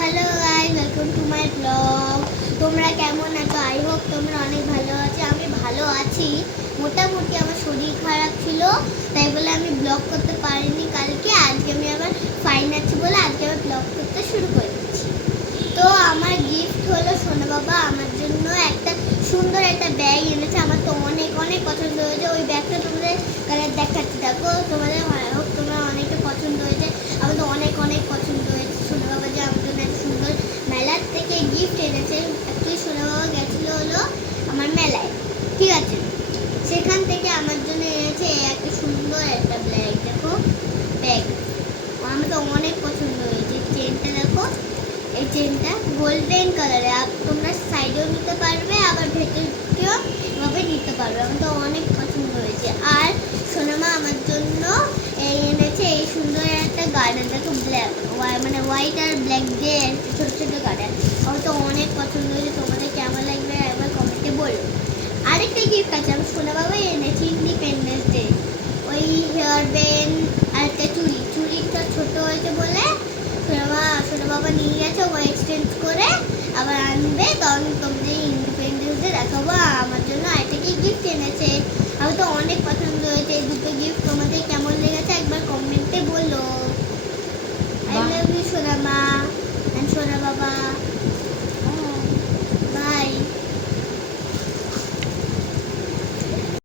Hello guys, welcome to my blog. তোমরা কেমন আছো? আই হোপ তোমরা অনেক ভালো আছো। আমি ভালো আছি। মোটামুটি আমার শরীর খারাপ ছিল, তাই বলে আমি ব্লগ করতে পারিনি কালকে। আজকে আমি আবার ফাইন আছি বলে আজকে আবার ব্লগ করতে শুরু করে দিচ্ছি। তো আমার গিফট হলো সোনা বাবা আমার জন্য একটা সুন্দর একটা ব্যাগ এনেছে। আমার তো অনেক অনেক পছন্দ হয়েছে। ওই ব্যাগটা তোমাদের কালার দেখাচ্ছি, দেখো তোমাদের হোক তোমরা অনেকটা পছন্দ হয়েছে। আমার তো অনেক অনেক পছন্দ হয়েছে। সোনা বাবা যে আমার জন্য একটা সুন্দর মেলার থেকে গিফট এনেছে। অ্যাকচুয়ালি সোনা বাবা গেছিলো হলো আমার মেলায়, ঠিক আছে? সেখান থেকে আমার জন্য এনেছে একটা সুন্দর একটা ব্যাগ। দেখো ব্যাগ আমার তো অনেক পছন্দ হয়েছে। চেনটা দেখো, এই চেনটা গোল্ডেন কালারে, আর তোমরা সাইডেও নিতে পারবে আবার ভেতরেও এভাবে নিতে পারবে। আমার তো অনেক পছন্দ হয়েছে। আর সোনামা আমার জন্য এনেছে এই সুন্দর একটা গার্ডেন। দেখো ব্ল্যাক মানে হোয়াইট আর ব্ল্যাক দিয়ে ছোটো ছোটো গার্ডেন। আমার তো অনেক পছন্দ হয়েছে। তোমাদের কেমন লাগবে একবার কমেন্টে বলো। আরেকটা গিফট আছে আমি সোনা বাবাই এনেছি ইন্ডিপেন্ডেন্স ডে, ওই হেয়ার ব্যান্ড আর একটা চুড়িটা ছোটো হয়েছে বলে সোনা বাবা নিয়ে গেছে। ও এক্সচেঞ্জ করে আবার আনবে, তখন তোমাদের ইন্ডিপেন্ডেন্স ডে দেখাবো। আমার জন্য আরেকটা কি গিফট এনেছে। আমার তো অনেক পছন্দ হয়েছে এই দুটো গিফট। তোমাদের কেমন লেগেছে